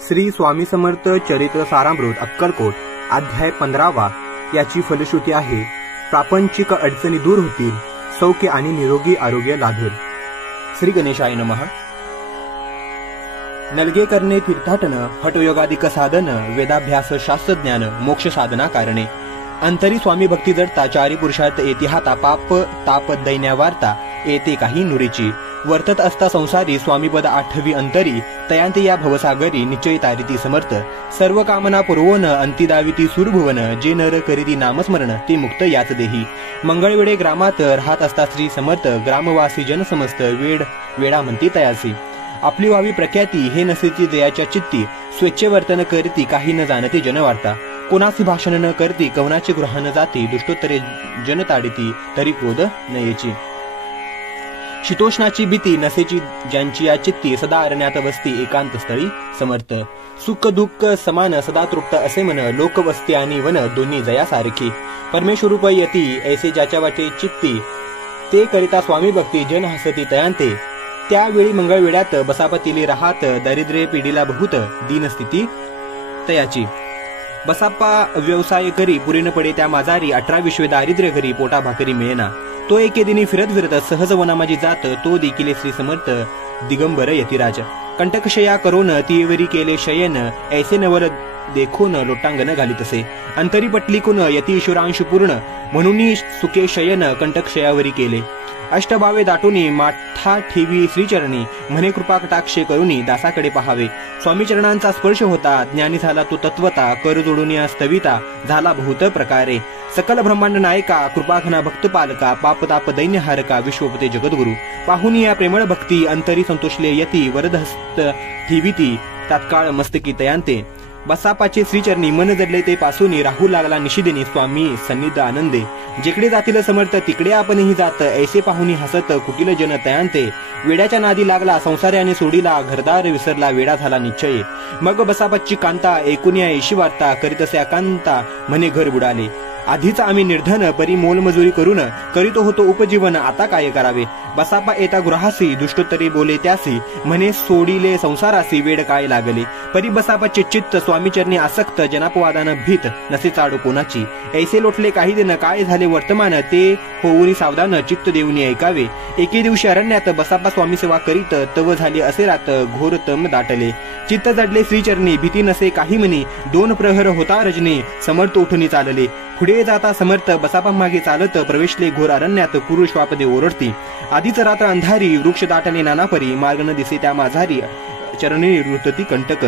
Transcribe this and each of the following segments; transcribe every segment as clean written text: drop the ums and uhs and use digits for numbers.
श्री स्वामी समर्थ चरित्र सारामृत अक्कलकोट अध्याय 15वा याची फलश्रुती आहे. प्रापंचिक अडचणी दूर होतील, सौख्य आणि निरोगी आरोग्य लाभेल. श्री गणेशाय नमः. नलगे करणे तीर्थाटन, हटयोगादिक साधन, वेदाभ्यास शास्त्रज्ञान, मोक्ष साधना कारणे. अंतरी स्वामी भक्ती जडता, चारी पुरुषार्थ येती हाता, पाप ताप दैन्या वार्ता येते काही नुरीची. वर्तत असता संसारी स्वामीपद आठवी अंतरी, तयांते या भवसागरी निश्चय तारिती समर्थ. सर्व कामना पुरवोन अंतिदाविती सुरभुवन, जे नर करीती नामस्मरण ते मुक्त याच देही. मंगळवेडे ग्रामात राहत असता श्री समर्थ, ग्रामवासी जन समस्त वेडा म्हणती तयासी. आपली व्हावी प्रख्याती हे नसेची जयाच्या चित्ती, स्वेच्छ वर्तन करती काही न जाणते जन वार्ता. कोणासी भाषण न करती कवनाचे गृह न जाती, दुष्टोत्तरे जन ताडिती तरी क्रोध नयेची. शीतोष्णाची भीती नसेची ज्यांची या चित्ती, सदा अरण्यात वस्ती एकांत स्थळी समर्थ. सुख दुःख समान सदा तृप्त असे मन, लोक वस्ती आणि वन दोन्ही जयासारखी. परमेश्वरूप यती ऐसे ज्याच्या वाटे चित्ती, ते करिता स्वामी भक्ती जन हसती तयांते. त्यावेळी मंगळवेड्यात बसापतिली राहात, दारिद्र्य पिढीला बहुत दीनस्थिती तयाची. बसाप्पा व्यवसाय करी पुरीन पडे त्या माजारी, 18 विश्वे दारिद्र्य घरी पोटा भाकरी मिळेना. तो एके दिनी फिरत फिरत सहज वना माझी जात, तो देखील श्री समर्थ दिगंबर यतिराज. कंटकशया करोन तीवरी केले शयन, ऐसे नवल देखून लोटांगण घालीतसे. अंतरी पटलीकून यती ईश्वरांश पूर्ण, म्हणून सुखे शयन कंटकशयावरी केले. अष्टभावे दाटूनी माठा ठेवी श्रीचरणी, म्हणे कृपा कटाक्षे करुनी दासाकडे पहावे. स्वामी चरणांचा स्पर्श होता, ज्ञानी झाला तो तत्वता, कर जोडून या स्तविता झाला बहुत प्रकारे. सकल ब्रह्मांड नायका, कृपाघना भक्त पालका, पापताप दैन्य हारका, विश्वपते जगद्गुरु. पाहुनी या प्रेमळ भक्ती, अंतरी संतोषले यती, वरदहस्त ठेविती तात्काळ मस्तकी तयांते. बसापाचे श्रीचरणी मन जडले ते पासूनी, राहू लागला निशिदिनी स्वामी सन्निध आनंदे. जिकडे जातील समर्थ तिकडे आपणही जात, ऐसे पाहुनी हसत कुटील जन तयांते. वेड्याच्या नादी लागला संसार्याने सोडीला, घरदार विसरला वेडा झाला निश्चय. मग बसापाची कांता ऐकून या ऐशी वार्ता, करीतसे अकांता म्हणे घर बुडाले. आधीच आम्ही निर्धन परी मोलमजुरी करून करीतो होतो उपजीवन, आता काय करावे. बसापा येता गृहासी, दुष्टोत्तरी बोले त्यासी, म्हणे सोडीले संसारासी वेड काय लागले. परी बसापाचे चित्त स्वामीचरणी आसक्त, जनापवादानं भीत नसे चाडू कोणाची. ऐसे लोटले काही दिन काय झाले वर्तमान, ते होऊनी सावधान चित्त देऊनी ऐकावे. एके दिवशी अरण्यात बसापा स्वामी सेवा करीत, तव झाले असे रात घोर तम दाटले. चित्त जडले श्रीचरणी, भीती नसे काही म्हणी. 2 प्रहर होता रजनी, समर्थ उठून चालले. पुढे जाता समर्थ बसापा मागे चालत, प्रवेशले घोर अरण्यात पुरुष वापदे ओरडती. आधीच रात्र अंधारी, वृक्ष दाटणे नानापरी, मार्ग न दिसे त्या माझारी, चरणी रुतती कंटक.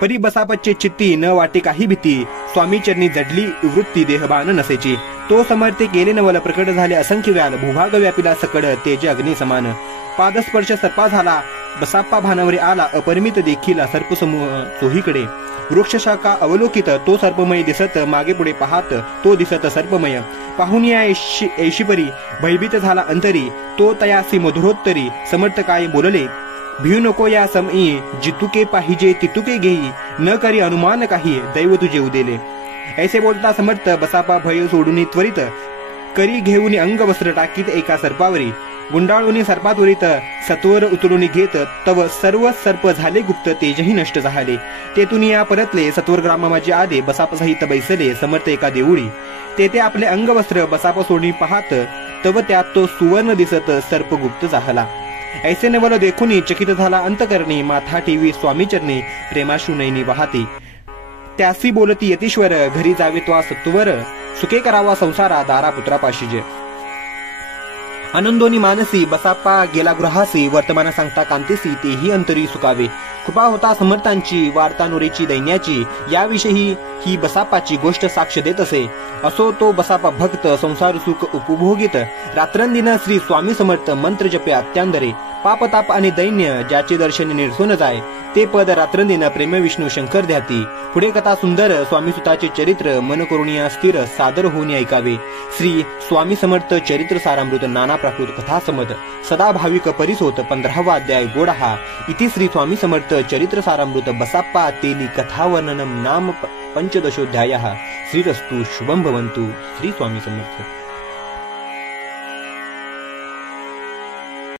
परी बसापचे चित्ती न वाटे काही भीती, स्वामी चरणी जडली वृत्ती देहबान नसेची. तो समर्थे केले नवल, प्रकट झाले असंख्य व्याल, भूभाग व्यापिला सकड तेज अग्नी समान. पादस्पर्श सर्पा झाला, बसाप्पा भानावरी आला, अपरिमित देखील सर्पसमूह चोहीकडे. वृक्षशाखा अवलोकित, तो सर्पमय दिसत, मागे पुढे पाहात तो दिसत सर्पमय. पाहुन या ऐशीपरी भयभीत झाला अंतरी, तो तयासी मधुरोत्तरी. समर्थ काय बोलले, भिऊ नको या समयी, जितुके पाहिजे तितुके घेई, न करी अनुमान काही, दैव तुझे उदेले. ऐसे बोलता समर्थ बसापा भय सोडून त्वरित, करी घेऊन अंगवस्त्र टाकीत एका सर्पावरी. गुंडाळून सर्पात्वरित सत्वर उचलून घेत, तव सर्व सर्प झाले गुप्त, तेजही नष्ट झाले. तेथून या परतले, सत्वर ग्रामामाजी आले, बसाप सहित बैसले समर्थ एका देऊळी. तेथे आपले अंगवस्त्र बसाप सोडून पाहत, तव त्यात तो सुवर्ण दिसत सर्प गुप्त झाला. ऐसे नवल देखून चकित झाला अंतकरणी, माथा ठेवी स्वामीचरणी प्रेमाशु नयनी वाहते. त्यासी बोलती यतीश्वर, घरी जावे तो सत्वर, सुखे करावा संसारा दारा पुत्रापाशीजे. आनंदोनी मानसी बसाप्पा गेला गृहासी, वर्तमान सांगता कांतेसी तेही अंतरी सुकावे. कृपा होता समर्थांची, वार्ता नोरेची दैन्याची, याविषयी ही बसापाची गोष्ट साक्ष देत असे. असो तो बसापा भक्त, संसार सुख उपभोगित, रात्रंदिन श्री स्वामी समर्थ मंत्र जपे अत्यांदरे. पापताप आणि दैन्य ज्याचे दर्शन निर्सोन जाय, ते पद रात्रंदिन प्रेम विष्णू शंकर ध्याती. पुढे कथा सुंदर स्वामी सुताचे चरित्र, मन करुणिया स्थिर सादर होऊन ऐकावे. श्री स्वामी समर्थ चरित्र सारामृत नाना प्राकृत कथा समद, सदा भाविक परिसोत. 15वा अध्याय गोडहा. इति श्री स्वामी समर्थ चरित्र सारामृत बसाप्पा तेली कथा वर्णनम नाम 15 श्रीरस्तु शुभम भवन्तु. श्री स्वामी समर्थ.